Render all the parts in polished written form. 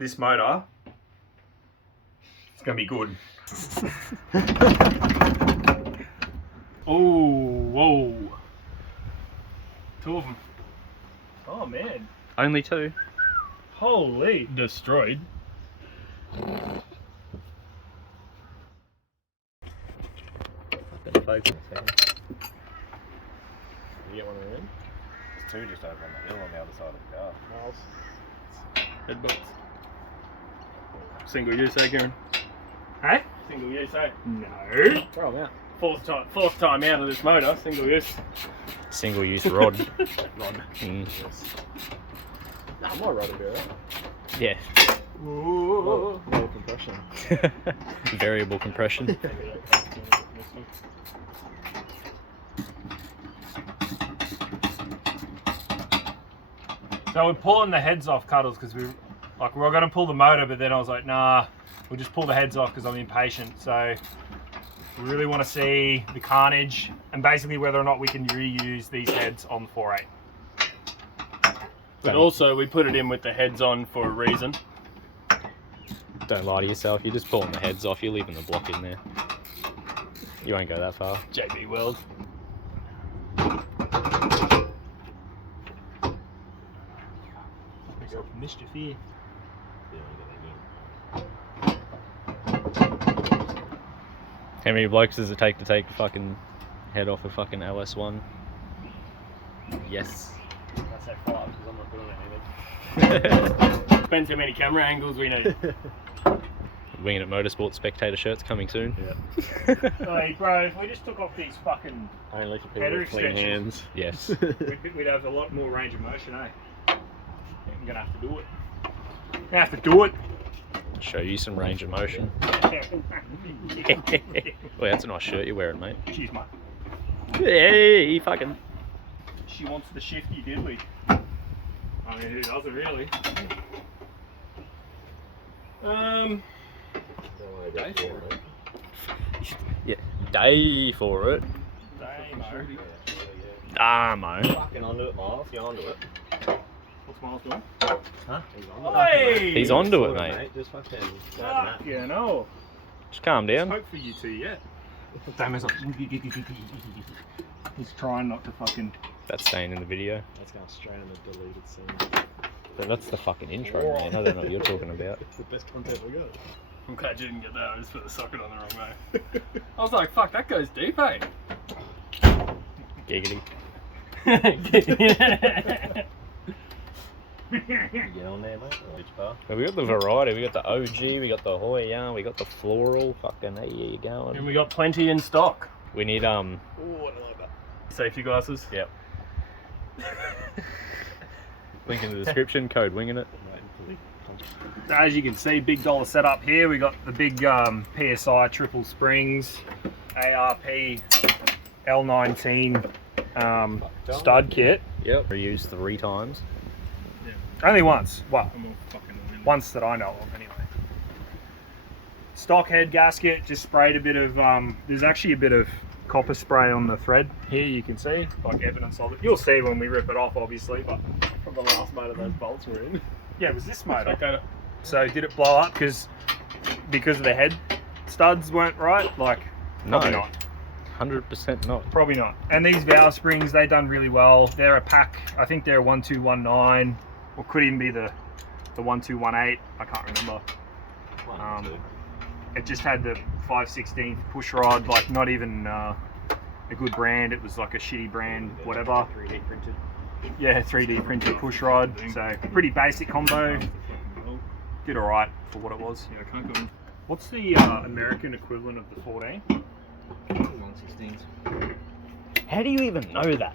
this motor, it's gonna be good. Oh, whoa. 2 of them. Oh man. Only 2. Holy. Destroyed. Focus. You get one of them? There's 2 just over on the hill on the other side of the car. Nice. Headbutts. Single use, eh, Kieran? Hey? Single use, eh? No. Throw them out. Fourth time out of this motor, single use. Single use rod. Rod. Mm. Nah, my rod will be alright. Yeah. Ooh. No compression. Variable compression. So we're pulling the heads off, Cuddles, because we were going to pull the motor, but then I was like, nah, we'll just pull the heads off because I'm impatient. So we really want to see the carnage and basically whether or not we can reuse these heads on the 4.8. But also we put it in with the heads on for a reason. Don't lie to yourself, you're just pulling the heads off, you're leaving the block in there. You won't go that far. JB World. Mischief here. How many blokes does it take to take the fucking head off a fucking LS1? Yes. I say 5 because I'm not doing anything. Depends how many camera angles we need. Winginit Motorsports spectator shirts coming soon. Yep. Hey bro, if we just took off these fucking Only for people header with clean extensions. hands. Yes. we'd have a lot more range of motion, eh? I'm gonna have to do it. I have to do it. Show you some range of motion. Well, that's a nice shirt you're wearing, mate. Cheers, mate. Hey, fucking. She wants the shifty diddly. I mean, who doesn't really? Day for it. Yeah, day for it. Damo. Damo. Fucking onto it, Miles. You're onto it. What's Miles doing? Huh? He's onto it. Hey! He's onto it, mate. Just fucking Fuck, yeah, no. Just calm down. Hope for you two yet. Damo's like, he's trying not to fucking. That's staying in the video. That's going straight on the deleted scene. But that's the fucking intro, man. I don't know what you're talking about. It's the best content we got. I'm glad you didn't get that. I just put the socket on the wrong way. I was like, fuck, that goes deep, eh? Giggity. You get on there, mate. Which bar? Well, we got the variety. We got the OG, we got the Hoya, we got the floral. Fucking, hey, you going? And we got plenty in stock. We need, Oh, I don't like that. Safety glasses. Yep. Link in the description, code Winginit. So as you can see, big dollar setup here. We got the big PSI triple springs, ARP L19 stud kit. Yep. Reused 3 times. Only once. Well, once that I know of anyway. Stock head gasket, just sprayed a bit of, there's actually a bit of copper spray on the thread here, you can see, like evidence of it. You'll see when we rip it off, obviously, but From the last motor those bolts were in. yeah, it was this motor. Okay. So did it blow up because of the head studs weren't right? Like, probably not. 100% not. Probably not. And these valve springs, they done really well. They're a pack, I think they're a 1219, or could even be the 1218, I can't remember. It just had the 5/16 push rod, like not even a good brand. It was like a shitty brand, whatever. 3D printed. Yeah, 3D printed push rod. So pretty basic combo. Did alright for what it was. Yeah, I can't go. What's the American equivalent of the 14? 1/16. How do you even know that?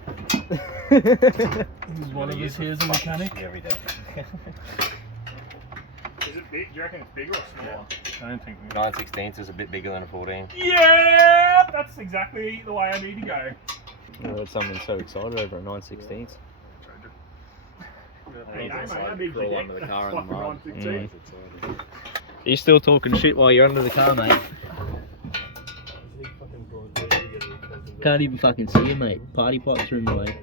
One of us here is a mechanic. Every day. Is it big? Do you reckon it's bigger or smaller? I don't think. 9/16 is a bit bigger than a 14. Yeah, that's exactly the way I need to go. Well, someone's so excited over a 9/16. Hey, I was mate, inside, that'd be crawl ridiculous. under the car in the Fucking mud. 9/16. Are you still talking shit while you're under the car, mate? Can't even fucking see you, mate. Party pots are in the way.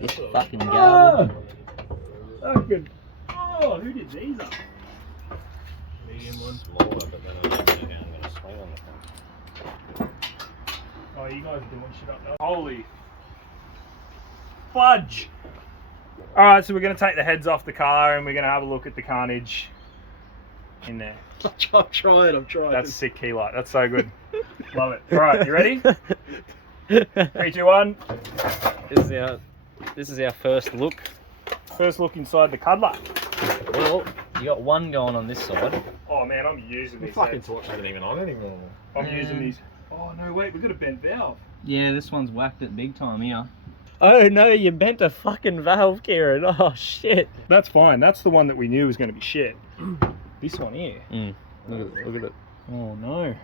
This fucking garbage. Fucking. Oh, who did these up? Medium one. Smaller, but then I'm going to swing on the front. Oh, you guys are doing shit up there. Holy fudge! Alright, so we're going to take the heads off the car and we're going to have a look at the carnage in there. I'm trying. That's sick, key light. That's so good. Love it. Alright, you ready? 3, 2, 1. This is our first look. First look inside the cuddler. Well, you got one going on this side. Oh man, I'm using these. Fucking heads. torch isn't even on anymore. I'm using these. Oh no, wait, we've got a bent valve. Yeah, this one's whacked it big time here. Oh no, you bent a fucking valve, Kieran. Oh shit. That's fine. That's the one that we knew was going to be shit. This one here. Look at it. Oh no.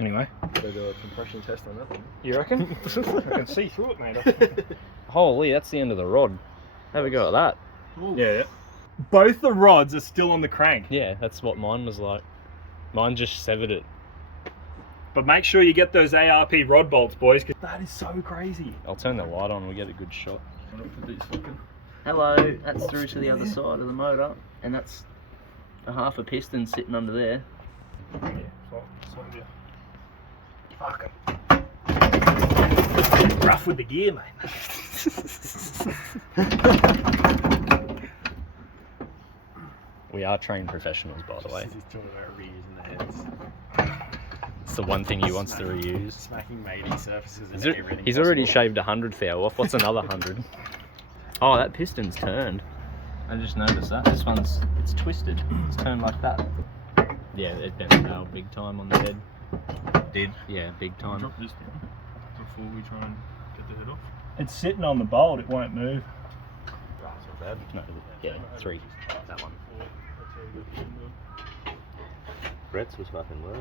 Anyway, Gotta do a compression test on that one. you reckon? I can see through it, mate. Holy, that's the end of the rod. Have a go at that. Yeah. Both the rods are still on the crank. Yeah, that's what mine was like. Mine just severed it. But make sure you get those ARP rod bolts, boys, because that is so crazy. I'll turn the light on, we get a good shot. Hello, that's through to the other side of the motor, and that's a half a piston sitting under there. Yeah, fuck it. Rough with the gear, mate. We are trained professionals, by the way. He's talking about reusing the heads. It's the one thing he wants to reuse. Smacking matey surfaces and everything. He's already shaved 100 thou off. What's another 100? Oh, that piston's turned. I just noticed that. This one's, it's twisted. It's turned like that. Yeah, it bent the valve big time on the head. Did? Yeah, big time. Drop this down before we try and get the head off. It's sitting on the bolt, it won't move. Right, it's not bad. No, yeah, 3. That one. Brett's was fucking worse.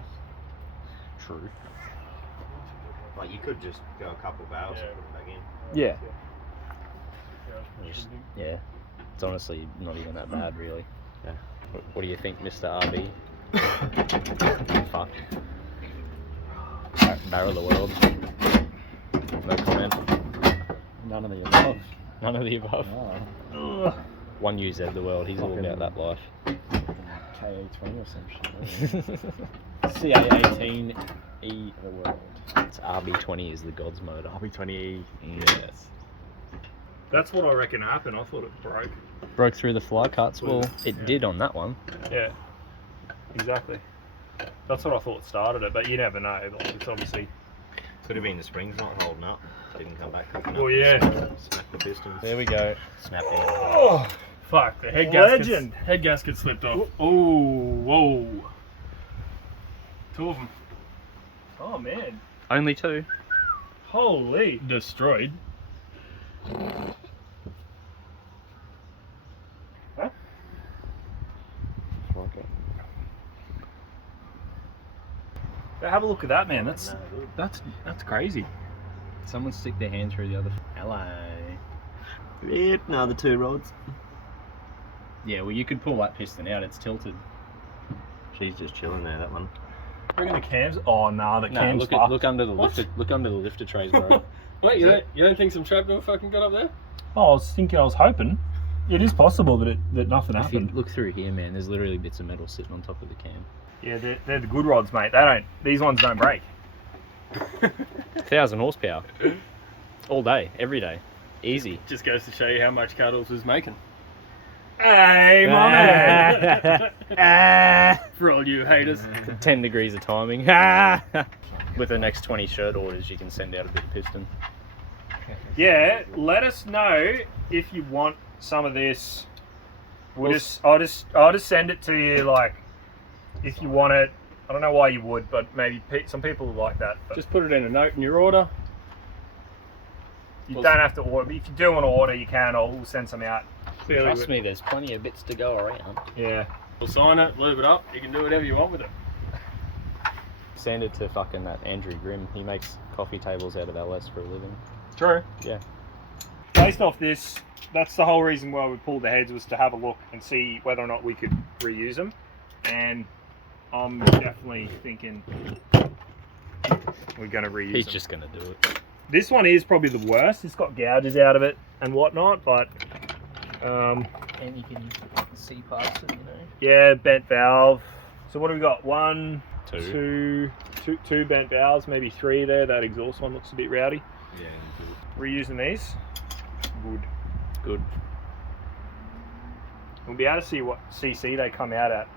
True. Like, you could just go a couple valves and put it back in. Yeah. Yeah. It's honestly not even that bad, really. Yeah. What do you think, Mr. RB? Fuck. Barrel of the world. No comment. None of the above. None of the above. Oh. One UZ the world. He's all about that life. KA20 or some shit. CA18 E the world. It's RB20 is the God's motor. RB20E. Yes. That's what I reckon happened. I thought it broke. Broke through the fly cuts. Well, it did on that one. Yeah, exactly. That's what I thought started it, but you never know. Like, it's obviously. Could have been the springs not holding up. Didn't come back quick enough. Oh yeah. Smack the pistons. There we go. Snap it. Oh, Fuck, the head legend. head gasket slipped off. Oh, whoa. 2 of them Oh man. Only 2. Holy. destroyed. Huh? Okay. Have a look at that, man. That's No, good. that's crazy. Someone stick their hand through the other. Hello. Yep, no, the 2 rods. Yeah, well, you could pull that piston out. It's tilted. She's just chilling there, that one. Bringing the cams. Oh nah, the No, cams. look under the What? lifter. Look under the lifter trays, bro. Wait, you don't think some shrapnel fucking got up there? Oh, I was hoping. It is possible that nothing If you happened. look through here, man, there's literally bits of metal sitting on top of the cam. Yeah, they're the good rods, mate. These ones don't break. 1,000 horsepower. All day, every day. Easy. Just goes to show you how much Cuddles was making. Hey, my man. For all you haters. 10 degrees of timing. With the next 20 shirt orders, you can send out a bit of piston. Yeah, let us know if you want some of this. I'll just send it to you, like, if you want it. I don't know why you would, but maybe some people would like that. But Just put it in a note in your order. you don't have to order. If you do want to order, you can. We'll send some out. Trust me, there's plenty of bits to go around. Yeah. We'll sign it, lube it up. You can do whatever you want with it. Send it to fucking that Andrew Grimm. He makes coffee tables out of LS for a living. True. Yeah. Based off this, that's the whole reason why we pulled the heads, was to have a look and see whether or not we could reuse them. And I'm definitely thinking we're going to reuse He's them. just going to do it. This one is probably the worst. It's got gouges out of it and whatnot, but Um, And you can see past it, you know. yeah, bent valve. So what do we got? Two. Two bent valves, maybe three there. That exhaust one looks a bit rowdy. Yeah. Reusing these. Good. Good. We'll be able to see what CC they come out at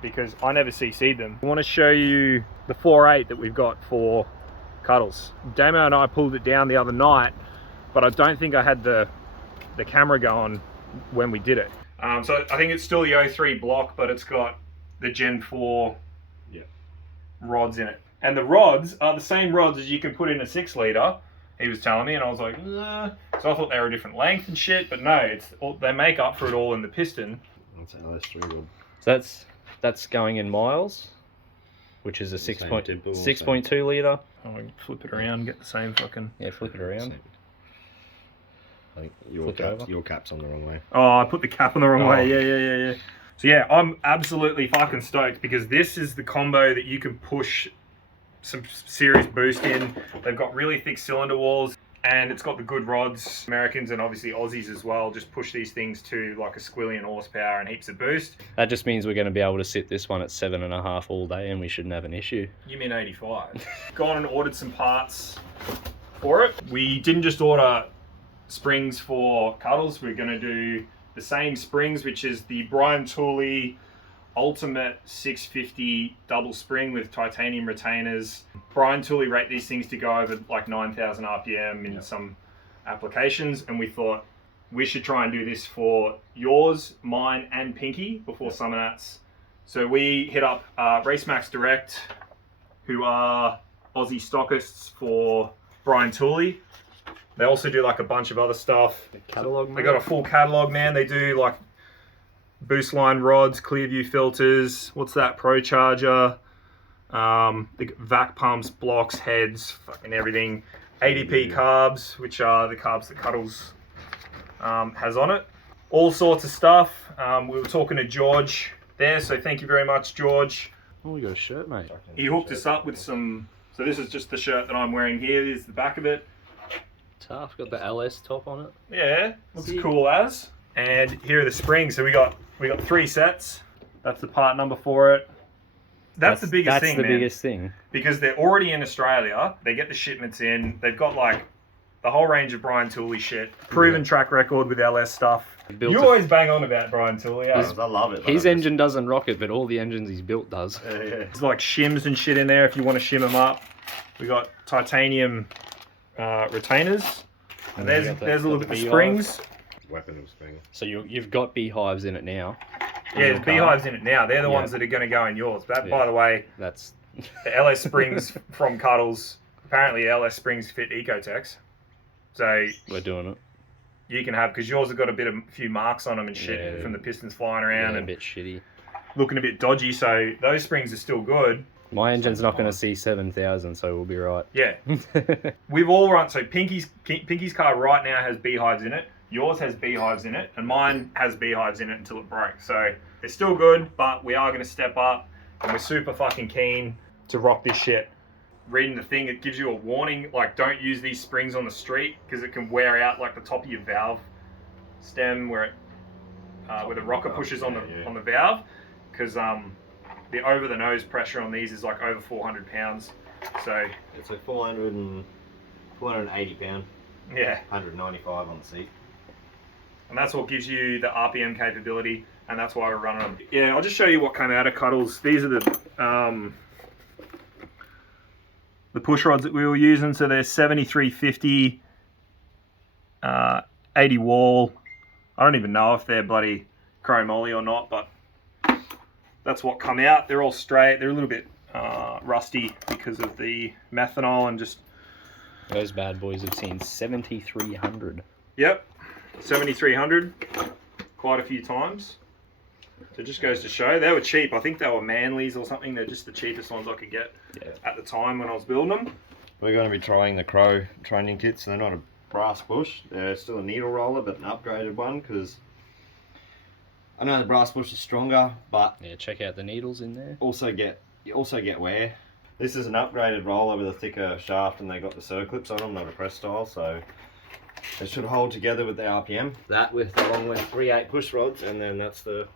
because I never CC'd them. I want to show you the 4.8 that we've got for Cuddles. Damo and I pulled it down the other night, but I don't think I had the camera going when we did it. So I think it's still the 03 block, but it's got the Gen 4 rods in it. And the rods are the same rods as you can put in a 6 litre, he was telling me, and I was like, nah. So I thought they were a different length and shit, but no, they make up for it all in the piston. That's LS3 rod. So that's going in miles, which is a Same 6.2 litre. I can flip it around and get the same fucking... Yeah, flip it around. I think Flip it over. your cap's on the wrong way. Oh, I put the cap on the wrong way. Yeah. So yeah, I'm absolutely fucking stoked because this is the combo that you can push some serious boost in. They've got really thick cylinder walls and it's got the good rods. Americans and obviously Aussies as well just push these things to like a squillion horsepower and heaps of boost. That just means we're going to be able to sit this one at 7.5 all day and we shouldn't have an issue. You mean 85? Gone and ordered some parts for it. We didn't just order springs for Cuddles. We're going to do the same springs, which is the Brian Tooley Ultimate 650 double spring with titanium retainers. Brian Tooley rate these things to go over like 9,000 RPM in some applications, and we thought we should try and do this for yours, mine, and Pinky before Summernats. So we hit up Racemax Direct, who are Aussie stockists for Brian Tooley. They also do like a bunch of other stuff. Catalogue, They got a full catalog, man. They do like boost line rods, clear view filters. What's that? Pro Charger. The vac pumps, blocks, heads, fucking everything. ADP carbs, which are the carbs that Cuddles has on it. All sorts of stuff. We were talking to George there, so thank you very much, George. Oh, we got a shirt, mate. He hooked us up with some. So this is just the shirt that I'm wearing here. This is the back of it. Tough. Got the LS top on it. Yeah, looks cool as. And here are the springs. So we got 3 sets. That's the part number for it. That's the biggest thing, That's the man. biggest thing. Because they're already in Australia. They get the shipments in. They've got like the whole range of Brian Tooley shit. Proven track record with LS stuff. You always bang on about Brian Tooley. I love it. His engine doesn't rock it, but all the engines he's built does. Yeah. There's like shims and shit in there if you want to shim them up. We got titanium retainers. And there's a look at the springs. Weapon of spring. So you've got beehives in it now. Yeah, there's beehives in it now. They're the ones that are going to go in yours. But by the way, That's the LS springs from Cuddles, apparently LS springs fit Ecotechs. So we're doing it. you can have, because yours have got a few marks on them and shit Yeah. from the pistons flying around Yeah, a and bit shitty. looking a bit dodgy. So those springs are still good. My engine's not going to see 7,000, so we'll be right. Yeah. We've all run, so Pinky's car right now has beehives in it. Yours has beehives in it, and mine has beehives in it until it broke. So they're still good, but we are going to step up, and we're super fucking keen to rock this shit. Reading the thing, it gives you a warning, like don't use these springs on the street because it can wear out like the top of your valve stem where the rocker pushes on the valve, because the over the nose pressure on these is like over 400 pounds. So It's a 480 pound, yeah, 195 on the seat. and that's what gives you the RPM capability, and that's why we're running them. Yeah, I'll just show you what came out of Cuddles. These are the push rods that we were using. So they're 7350 80 wall. I don't even know if they're bloody chromoly or not, but that's what come out. They're all straight. They're a little bit rusty because of the methanol and just... Those bad boys have seen 7,300. Yep, 7,300 quite a few times. So it just goes to show. They were cheap. I think they were Manleys or something. They're just the cheapest ones I could get at the time when I was building them. We're going to be trying the Crow training kits. They're not a brass bush. They're still a needle roller, but an upgraded one, because I know the brass bush is stronger, but Yeah, check out the needles in there. you also get wear. This is an upgraded roller with a thicker shaft, and they got the circlips on them, not a press style. So It should hold together with the RPM. That with along with 3/8 push rods, and then that's the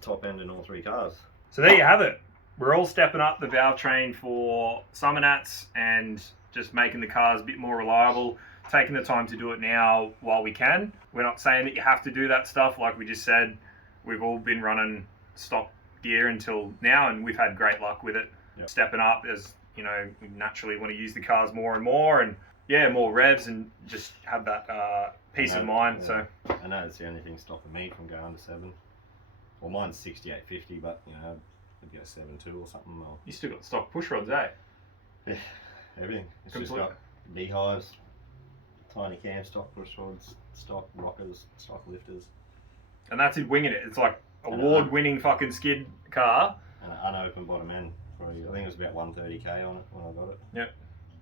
top end in all three cars. So there you have it. We're all stepping up the valve train for Summernats and just making the cars a bit more reliable, taking the time to do it now while we can. We're not saying that you have to do that stuff. Like we just said, we've all been running stock gear until now, and we've had great luck with it. Yep. Stepping Stepping up as, you know, we naturally want to use the cars more and more, and yeah, more revs, and just have that peace of mind. Yeah. So I know it's the only thing stopping me from going to 7. Well, mine's 6850, but you know, I'd go 7.2 or something. Or you still got stock push rods, eh? yeah, everything. It's Complete. just got beehives, tiny cam, stock push rods, stock rockers, stock lifters, And that's in Winginit. It's like award-winning fucking skid car. and an unopened bottom end. For, I think it was about 130k on it when I got it. Yep.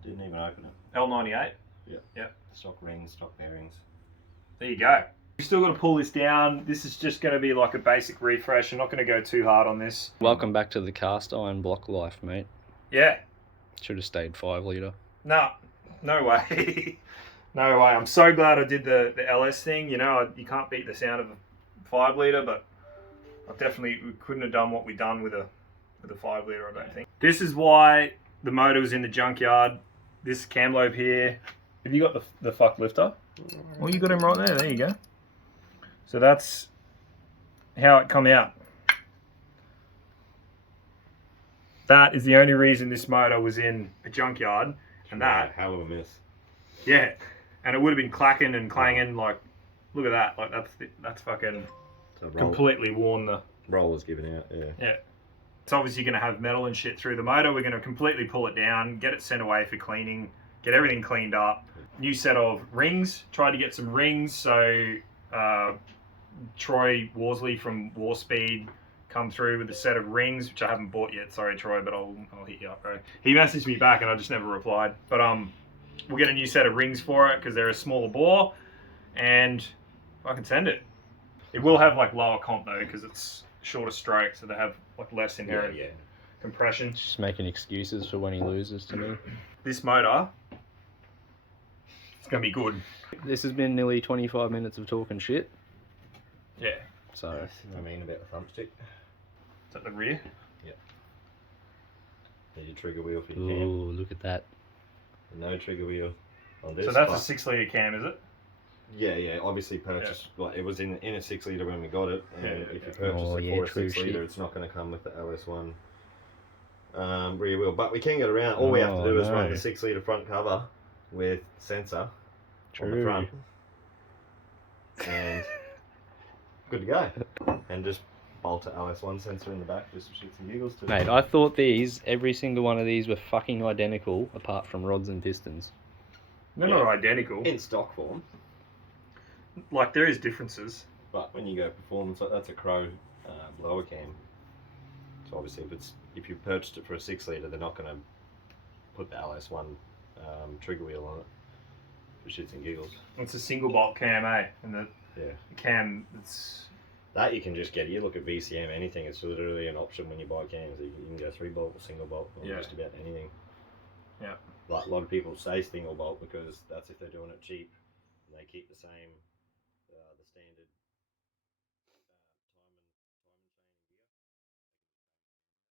Didn't even open it. L98. Stock rings, stock bearings. There you go. We've still got to pull this down. This is just going to be like a basic refresh. I'm not going to go too hard on this. Welcome back to the cast iron block life, mate. Yeah. Should have stayed 5 litre. No way. No way. I'm so glad I did the LS thing. You know, you can't beat the sound of a 5 litre, but we couldn't have done what we done with a 5 litre, I don't think. This is why the motor was in the junkyard. This cam lobe here. Have you got the fuck lifter? Well, you got him right there. There you go. So that's how it come out. That is the only reason this motor was in a junkyard, and that, hell of a miss. yeah, and it would have been clacking and clanging. Like, look at that. Like that's fucking So completely worn the. roller's giving out. Yeah. Yeah. It's obviously going to have metal and shit through the motor. We're going to completely pull it down, get it sent away for cleaning, get everything cleaned up. New set of rings. Tried to get some rings. So Troy Worsley from Warspeed come through with a set of rings, which I haven't bought yet. Sorry, Troy, but I'll hit you up, bro. He messaged me back and I just never replied. But we'll get a new set of rings for it because they're a smaller bore, and I can send it. It will have like lower comp though because it's shorter stroke, so they have like less inherent compression. Just making excuses for when he loses to me. This motor, it's gonna be good. This has been nearly 25 minutes of talking shit. Yeah. So I mean about the front stick. Is that the rear? Need your trigger wheel for your ooh, cam. look at that. No trigger wheel on this. So that's a but- 6 litre cam, is it? Yeah, obviously purchased, like it was in a 6 litre when we got it, and if you purchase Oh, it yeah, for a true 6 litre, shit. it's not going to come with the LS1 rear wheel, but we can get around. All we have to do is run no. the 6 litre front cover with sensor on the True. front, and good to go, and just bolt a LS1 sensor in the back, just for shits and giggles. To Mate, I thought every single one of these were fucking identical, apart from rods and pistons. They're Yeah. not identical. in stock form. Like, there is differences. But when you go performance, that's a Crow blower cam. So obviously, if you purchased it for a 6 litre, they're not going to put the LS1 trigger wheel on it for shits and giggles. It's a single bolt cam, eh? And the Yeah, cam, it's... that you can just get. You look at VCM, anything. It's literally an option when you buy cams. You can go 3 bolt or single bolt or Yeah. just about anything. Yeah. Like a lot of people say single bolt because that's if they're doing it cheap and they keep the same the standard